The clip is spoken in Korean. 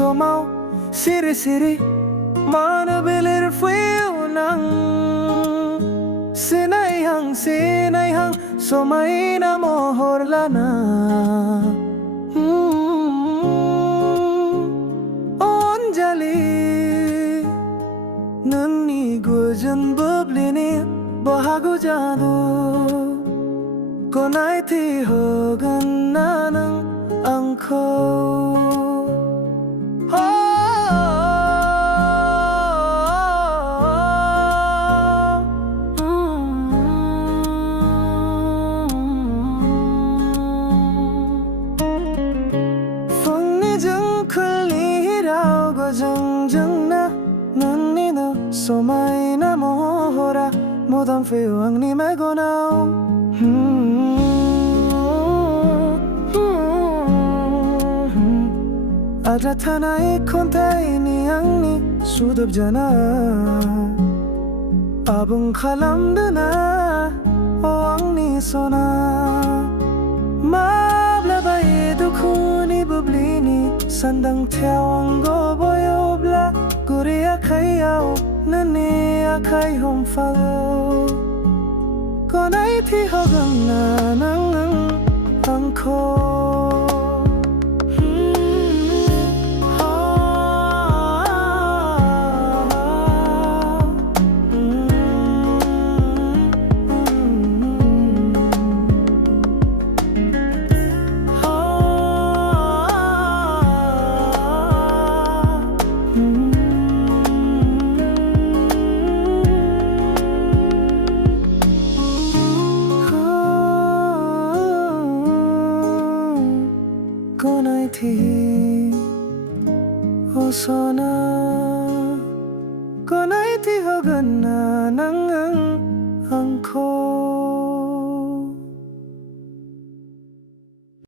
somau siri mana belir fuyo nang sinay hang somay na mohor lana onjali nani gujan bublini bahagu jadu Gonaithi hogan nanang angko 정정나 눈이너 소마이나 모호라 모던 feeling 말고 나오 아자타나이 콘타이니 양니 수덥잖아 아붕 칼람드나 오왕니 소나 마블라바이도 쿠니 부블리니 산당 태왕고 보여블라 구리야 카이야오 나니야 카이 홈파고 Gonaithi hogan nanang angko Gonaithi Osona Gonaithi hogan nanang angko